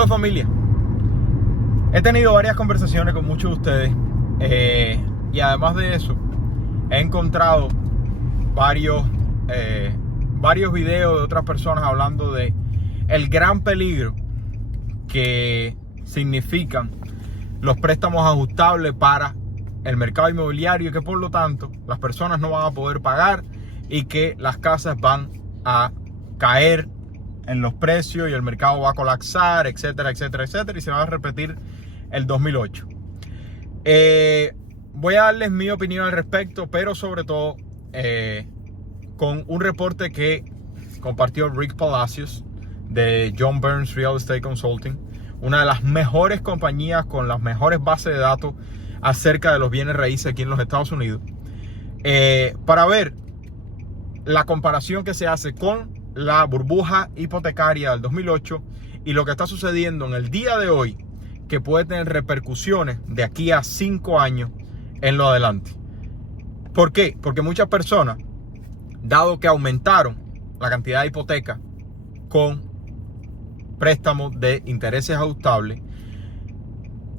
Hola familia, he tenido varias conversaciones con muchos de ustedes y además de eso he encontrado varios videos de otras personas hablando de el gran peligro que significan los préstamos ajustables para el mercado inmobiliario y que por lo tanto las personas no van a poder pagar y que las casas van a caer en los precios y el mercado va a colapsar, etcétera, etcétera, etcétera, y se va a repetir el 2008. Voy a darles mi opinión al respecto, pero sobre todo con un reporte que compartió Rick Palacios de John Burns Real Estate Consulting, una de las mejores compañías con las mejores bases de datos acerca de los bienes raíces aquí en los Estados Unidos, para ver la comparación que se hace con la burbuja hipotecaria del 2008 y lo que está sucediendo en el día de hoy, que puede tener repercusiones de aquí a 5 años en lo adelante. ¿Por qué? Porque muchas personas, dado que aumentaron la cantidad de hipotecas con préstamos de intereses ajustables,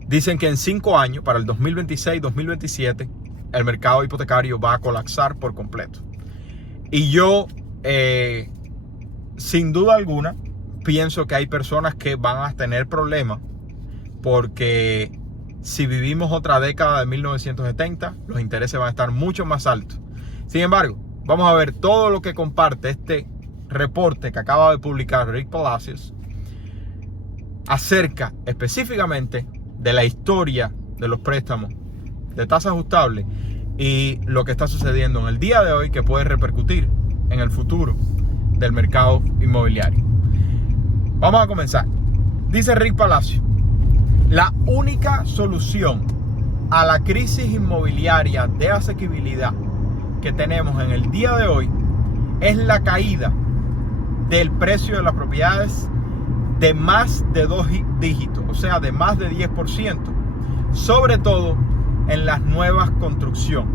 dicen que en 5 años, para el 2026-2027, el mercado hipotecario va a colapsar por completo. Y yo, sin duda alguna, pienso que hay personas que van a tener problemas porque si vivimos otra década de 1970, los intereses van a estar mucho más altos. Sin embargo, vamos a ver todo lo que comparte este reporte que acaba de publicar Rick Palacios acerca específicamente de la historia de los préstamos de tasa ajustable y lo que está sucediendo en el día de hoy que puede repercutir en el futuro del mercado inmobiliario. Vamos a comenzar. Dice Rick Palacios: la única solución a la crisis inmobiliaria de asequibilidad que tenemos en el día de hoy es la caída del precio de las propiedades de más de 2 dígitos, o sea, de más de 10%, sobre todo en las nuevas construcciones,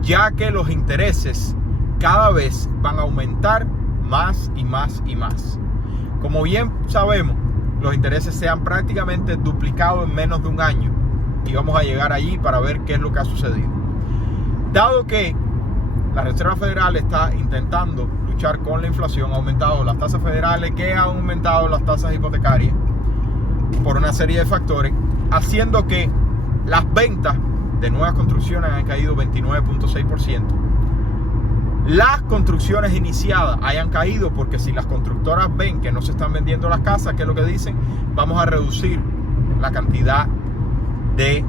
ya que los intereses cada vez van a aumentar más y más y más. Como bien sabemos, los intereses se han prácticamente duplicado en menos de un año y vamos a llegar allí para ver qué es lo que ha sucedido. Dado que la Reserva Federal está intentando luchar con la inflación, ha aumentado las tasas federales, que han aumentado las tasas hipotecarias por una serie de factores, haciendo que las ventas de nuevas construcciones han caído 29.6%. Las construcciones iniciadas hayan caído porque si las constructoras ven que no se están vendiendo las casas, ¿qué es lo que dicen? Vamos a reducir la cantidad de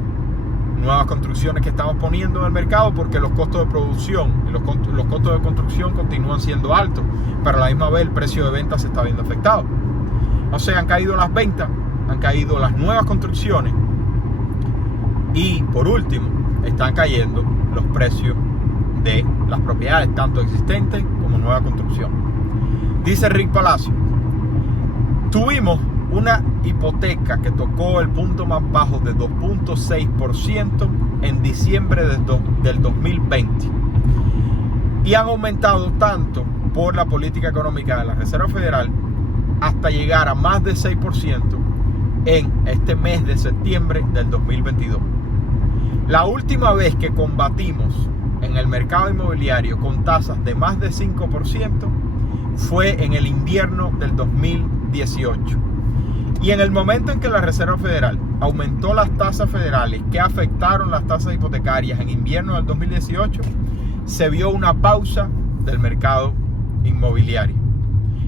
nuevas construcciones que estamos poniendo en el mercado porque los costos de producción y los costos de construcción continúan siendo altos, pero a la misma vez el precio de venta se está viendo afectado. O sea, han caído las ventas, han caído las nuevas construcciones y por último están cayendo los precios de las propiedades, tanto existentes como nueva construcción. Dice Rick Palacios: tuvimos una hipoteca que tocó el punto más bajo de 2.6% en diciembre del 2020 y han aumentado tanto por la política económica de la Reserva Federal hasta llegar a más de 6% en este mes de septiembre del 2022. La última vez que combatimos en el mercado inmobiliario con tasas de más de 5% fue en el invierno del 2018. Y en el momento en que la Reserva Federal aumentó las tasas federales que afectaron las tasas hipotecarias en invierno del 2018, se vio una pausa del mercado inmobiliario.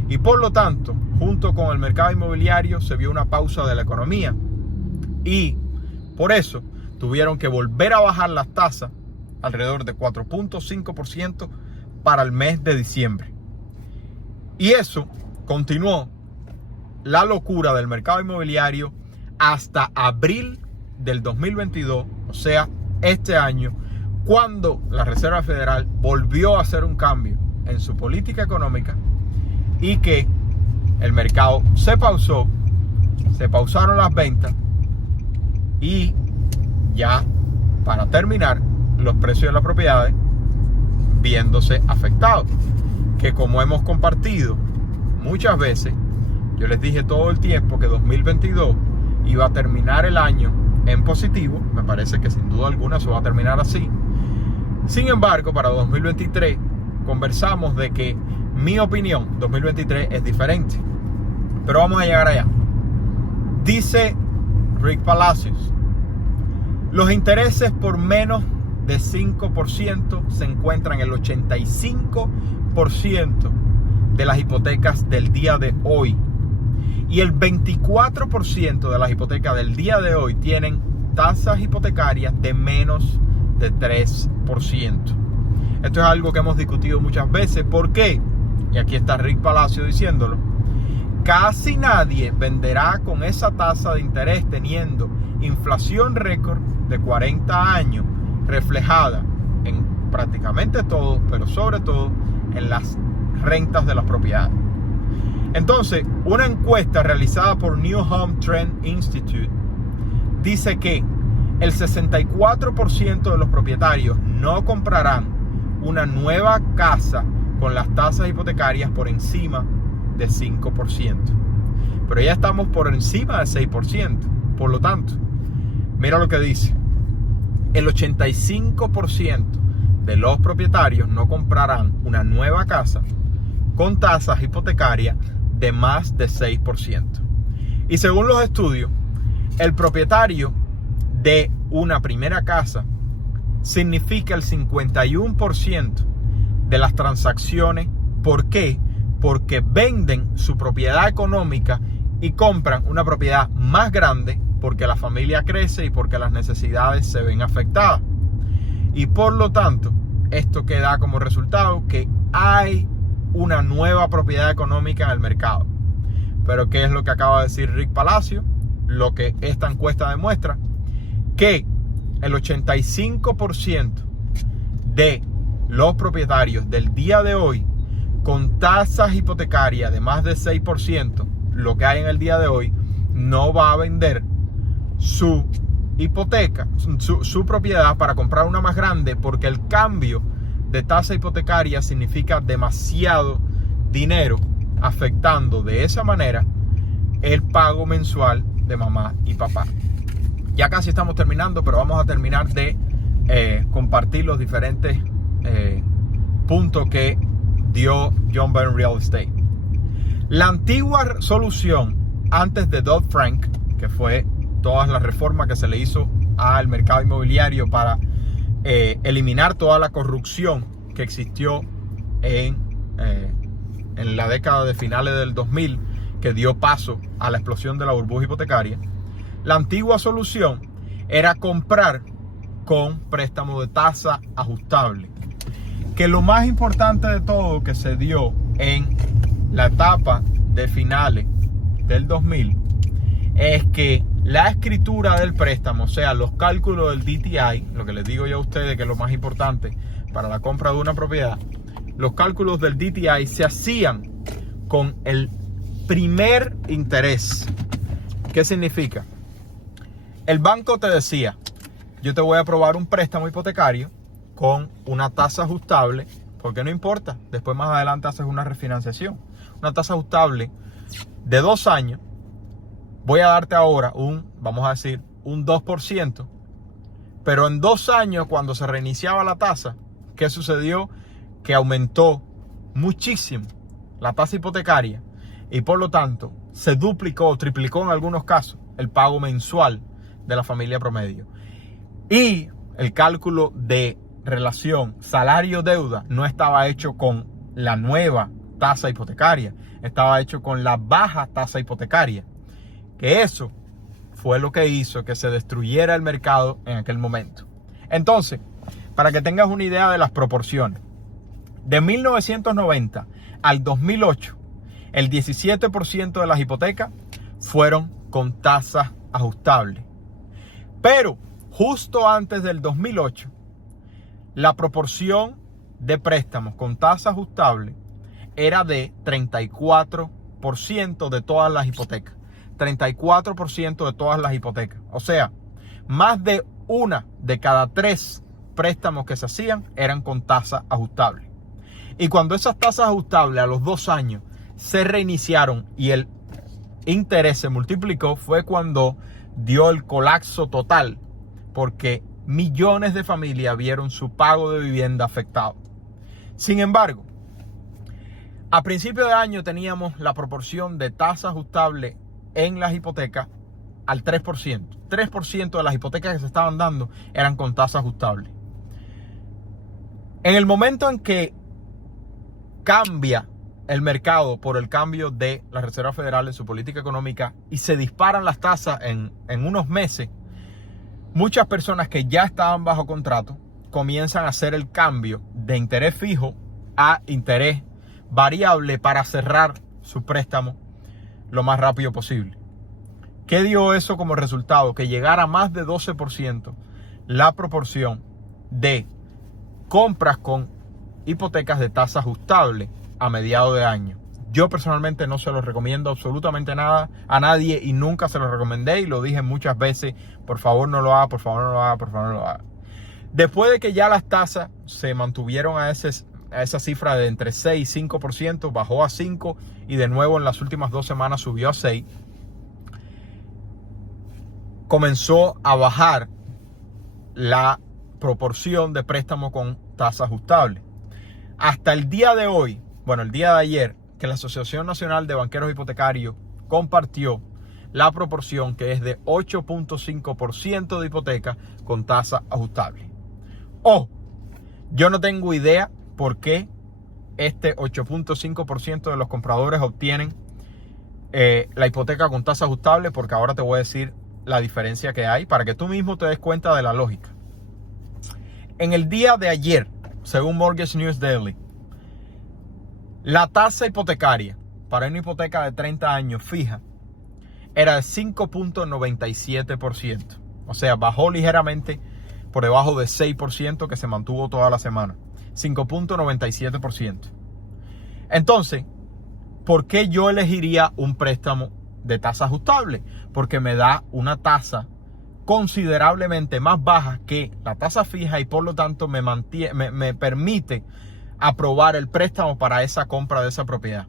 Y por lo tanto, junto con el mercado inmobiliario, se vio una pausa de la economía. Y por eso tuvieron que volver a bajar las tasas alrededor de 4.5% para el mes de diciembre. Y eso continuó la locura del mercado inmobiliario hasta abril del 2022, o sea, este año, cuando la Reserva Federal volvió a hacer un cambio en su política económica y que el mercado se pausó, se pausaron las ventas y ya para terminar, los precios de las propiedades viéndose afectados, que como hemos compartido muchas veces, Yo les dije todo el tiempo que 2022 iba a terminar el año en positivo. Me parece que sin duda alguna eso va a terminar así. Sin embargo, para 2023 conversamos de que mi opinión 2023 es diferente. Pero vamos a llegar allá. Dice Rick Palacios: los intereses por menos de 5% se encuentran en el 85% de las hipotecas del día de hoy. Y el 24% de las hipotecas del día de hoy tienen tasas hipotecarias de menos de 3%. Esto es algo que hemos discutido muchas veces. ¿Por qué? Y aquí está Rick Palacios diciéndolo. Casi nadie venderá con esa tasa de interés teniendo inflación récord de 40 años reflejada en prácticamente todo, pero sobre todo en las rentas de las propiedades. Entonces, una encuesta realizada por New Home Trend Institute dice que el 64% de los propietarios no comprarán una nueva casa con las tasas hipotecarias por encima de 5%. Pero ya estamos por encima de 6%. Por lo tanto, mira lo que dice. El 85% de los propietarios no comprarán una nueva casa con tasas hipotecarias de más de 6%. Y según los estudios, el propietario de una primera casa significa el 51% de las transacciones. ¿Por qué? Porque venden su propiedad económica y compran una propiedad más grande porque la familia crece y porque las necesidades se ven afectadas. Y por lo tanto, esto que da como resultado que hay una nueva propiedad económica en el mercado. Pero ¿qué es lo que acaba de decir Rick Palacios? Lo que esta encuesta demuestra, que el 85% de los propietarios del día de hoy con tasas hipotecarias de más de 6%, lo que hay en el día de hoy, no va a vender su hipoteca, su propiedad para comprar una más grande, porque el cambio de tasa hipotecaria significa demasiado dinero, afectando de esa manera el pago mensual de mamá y papá. Ya casi estamos terminando, pero vamos a terminar de compartir los diferentes puntos que dio John Byrne Real Estate. La antigua solución antes de Dodd-Frank, que fue todas las reformas que se le hizo al mercado inmobiliario para eliminar toda la corrupción que existió en la década de finales del 2000, que dio paso a la explosión de la burbuja hipotecaria. La antigua solución era comprar con préstamo de tasa ajustable. Que lo más importante de todo que se dio en la etapa de finales del 2000 es que la escritura del préstamo, o sea, los cálculos del DTI, lo que les digo yo a ustedes que es lo más importante para la compra de una propiedad, los cálculos del DTI se hacían con el primer interés. ¿Qué significa? El banco te decía: yo te voy a aprobar un préstamo hipotecario con una tasa ajustable, porque no importa, después más adelante haces una refinanciación. Una tasa ajustable de 2 años, voy a darte ahora vamos a decir, un 2%, pero en 2 años, cuando se reiniciaba la tasa, ¿qué sucedió? Que aumentó muchísimo la tasa hipotecaria y por lo tanto se duplicó o triplicó en algunos casos el pago mensual de la familia promedio. Y el cálculo de relación salario-deuda no estaba hecho con la nueva tasa hipotecaria, estaba hecho con la baja tasa hipotecaria. Que eso fue lo que hizo que se destruyera el mercado en aquel momento. Entonces, para que tengas una idea de las proporciones, de 1990 al 2008, el 17% de las hipotecas fueron con tasas ajustables. Pero justo antes del 2008, la proporción de préstamos con tasa ajustable era de 34% de todas las hipotecas. 34% de todas las hipotecas. O sea, más de 1 de cada 3 préstamos que se hacían eran con tasa ajustable. Y cuando esas tasas ajustables a los 2 años se reiniciaron y el interés se multiplicó fue cuando dio el colapso total, porque millones de familias vieron su pago de vivienda afectado. Sin embargo, a principio de año teníamos la proporción de tasa ajustable en las hipotecas al 3%. 3% de las hipotecas que se estaban dando eran con tasa ajustable. En el momento en que cambia el mercado por el cambio de la Reserva Federal en su política económica y se disparan las tasas en unos meses, muchas personas que ya estaban bajo contrato comienzan a hacer el cambio de interés fijo a interés variable para cerrar su préstamo lo más rápido posible. ¿Qué dio eso como resultado? Que llegara a más de 12% la proporción de compras con hipotecas de tasa ajustable a mediados de año. Yo personalmente no se lo recomiendo absolutamente nada a nadie y nunca se lo recomendé y lo dije muchas veces: por favor no lo haga, por favor no lo haga, por favor no lo haga. Después de que ya las tasas se mantuvieron a esa cifra de entre 6 y 5%, bajó a 5 y de nuevo en las últimas 2 semanas subió a 6, comenzó a bajar la proporción de préstamo con tasa ajustable. Hasta el día de hoy, bueno, el día de ayer, que la Asociación Nacional de Banqueros Hipotecarios compartió la proporción que es de 8.5% de hipotecas con tasa ajustable. Yo no tengo idea por qué este 8.5% de los compradores obtienen la hipoteca con tasa ajustable, porque ahora te voy a decir la diferencia que hay para que tú mismo te des cuenta de la lógica. En el día de ayer, según Mortgage News Daily, la tasa hipotecaria para una hipoteca de 30 años fija era de 5.97%. O sea, bajó ligeramente por debajo de 6% que se mantuvo toda la semana. 5.97%. Entonces, ¿por qué yo elegiría un préstamo de tasa ajustable? Porque me da una tasa considerablemente más baja que la tasa fija y por lo tanto me permite aprobar el préstamo para esa compra de esa propiedad.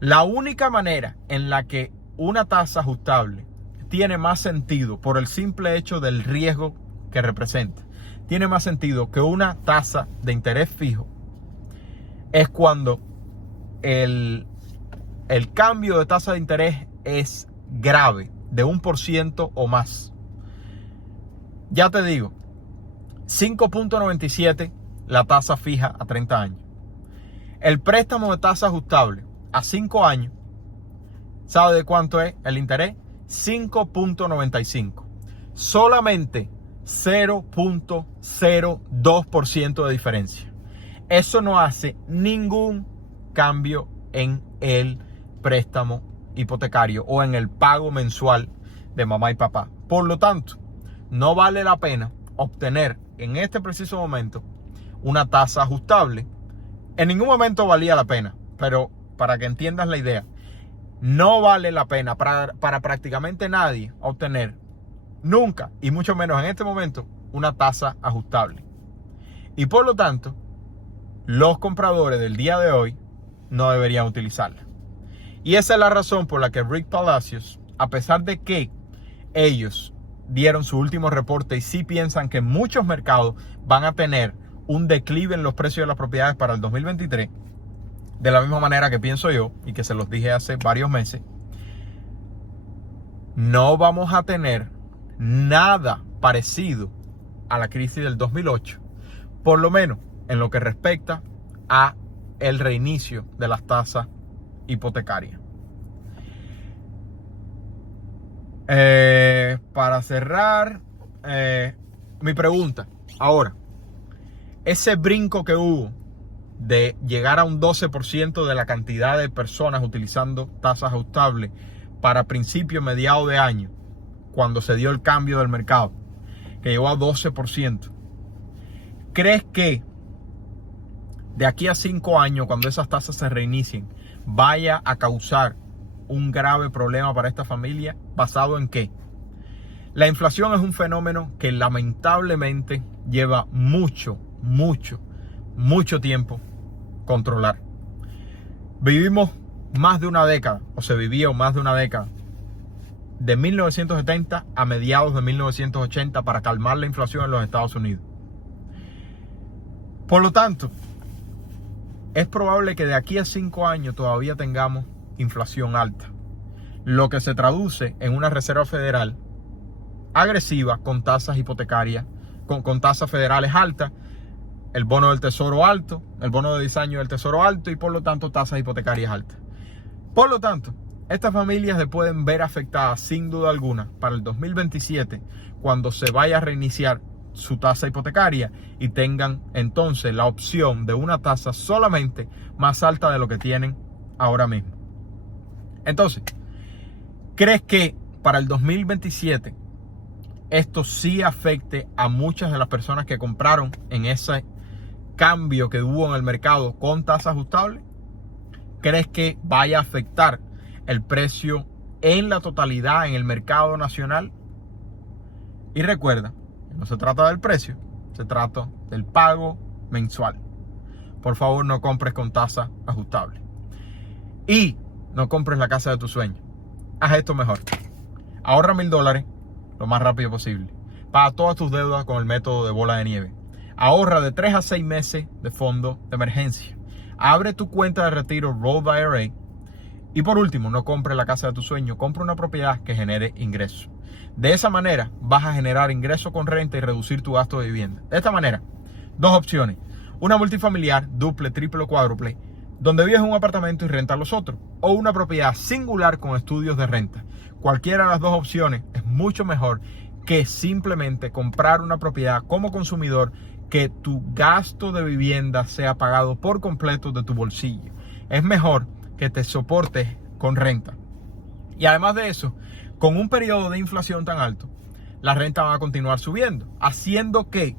La única manera en la que una tasa ajustable tiene más sentido por el simple hecho del riesgo que representa, tiene más sentido que una tasa de interés fijo, es cuando el cambio de tasa de interés es grave, de 1% o más. Ya te digo, 5.97 la tasa fija a 30 años. El préstamo de tasa ajustable a 5 años, ¿sabe de cuánto es el interés? 5.95. Solamente 0.02% de diferencia. Eso no hace ningún cambio en el préstamo hipotecario o en el pago mensual de mamá y papá. Por lo tanto, no vale la pena obtener en este preciso momento una tasa ajustable. En ningún momento valía la pena, pero para que entiendas la idea, no vale la pena para prácticamente nadie obtener nunca, y mucho menos en este momento, una tasa ajustable. Y por lo tanto, los compradores del día de hoy no deberían utilizarla. Y esa es la razón por la que Rick Palacios, a pesar de que ellos dieron su último reporte y sí piensan que muchos mercados van a tener un declive en los precios de las propiedades para el 2023, de la misma manera que pienso yo y que se los dije hace varios meses, no vamos a tener nada parecido a la crisis del 2008, por lo menos en lo que respecta a el reinicio de las tasas hipotecarias. Para cerrar, mi pregunta ahora, ese brinco que hubo de llegar a un 12% de la cantidad de personas utilizando tasas ajustables para principios, mediados de año, cuando se dio el cambio del mercado, que llegó a 12%, ¿crees que de aquí a 5 años, cuando esas tasas se reinicien, vaya a causar un grave problema para esta familia? ¿Basado en qué? La inflación es un fenómeno que lamentablemente lleva mucho tiempo controlar. Vivimos más de una década, o se vivió más de una década, de 1970 a mediados de 1980 para calmar la inflación en los Estados Unidos. Por lo tanto, es probable que de aquí a 5 años todavía tengamos inflación alta, lo que se traduce en una Reserva Federal agresiva con tasas hipotecarias, con tasas federales altas, el bono del tesoro alto, el bono de 10 años del tesoro alto y por lo tanto tasas hipotecarias altas. Por lo tanto, estas familias se pueden ver afectadas sin duda alguna para el 2027 cuando se vaya a reiniciar su tasa hipotecaria y tengan entonces la opción de una tasa solamente más alta de lo que tienen ahora mismo. Entonces, ¿crees que para el 2027 esto sí afecte a muchas de las personas que compraron en ese cambio que hubo en el mercado con tasa ajustable? ¿Crees que vaya a afectar el precio en la totalidad en el mercado nacional? Y recuerda, no se trata del precio, se trata del pago mensual. Por favor, no compres con tasa ajustable. Y no compres la casa de tus sueños. Haz esto mejor. Ahorra $1,000 lo más rápido posible. Paga todas tus deudas con el método de bola de nieve. Ahorra de 3 a 6 meses de fondo de emergencia. Abre tu cuenta de retiro Roth IRA. Y por último, no compres la casa de tus sueños. Compra una propiedad que genere ingresos. De esa manera vas a generar ingresos con renta y reducir tu gasto de vivienda. De esta manera, 2 opciones. Una multifamiliar, duple, triple o cuádruple, donde vives en un apartamento y rentas los otros. O una propiedad singular con estudios de renta. Cualquiera de las 2 opciones es mucho mejor que simplemente comprar una propiedad como consumidor, que tu gasto de vivienda sea pagado por completo de tu bolsillo. Es mejor que te soportes con renta. Y además de eso, con un periodo de inflación tan alto, la renta va a continuar subiendo, haciendo que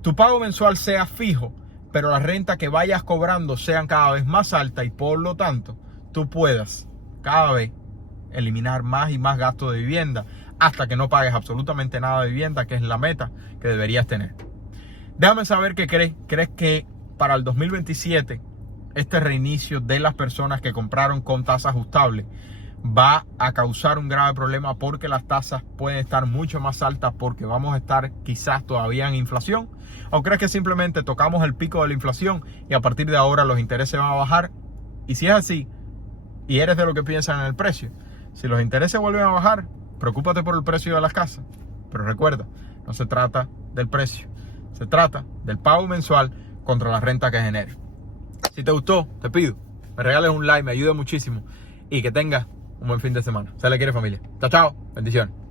tu pago mensual sea fijo, pero la renta que vayas cobrando sean cada vez más alta y por lo tanto tú puedas cada vez eliminar más y más gasto de vivienda hasta que no pagues absolutamente nada de vivienda, que es la meta que deberías tener. Déjame saber qué crees. ¿Crees que para el 2027 este reinicio de las personas que compraron con tasa ajustable va a causar un grave problema porque las tasas pueden estar mucho más altas porque vamos a estar quizás todavía en inflación? ¿O crees que simplemente tocamos el pico de la inflación y a partir de ahora los intereses van a bajar? Y si es así, y eres de lo que piensan en el precio, si los intereses vuelven a bajar, preocúpate por el precio de las casas. Pero recuerda, no se trata del precio, se trata del pago mensual contra la renta que genere. Si te gustó, te pido, me regales un like, me ayuda muchísimo y que tengas un buen fin de semana. Se le quiere, familia. Chao, chao. Bendiciones.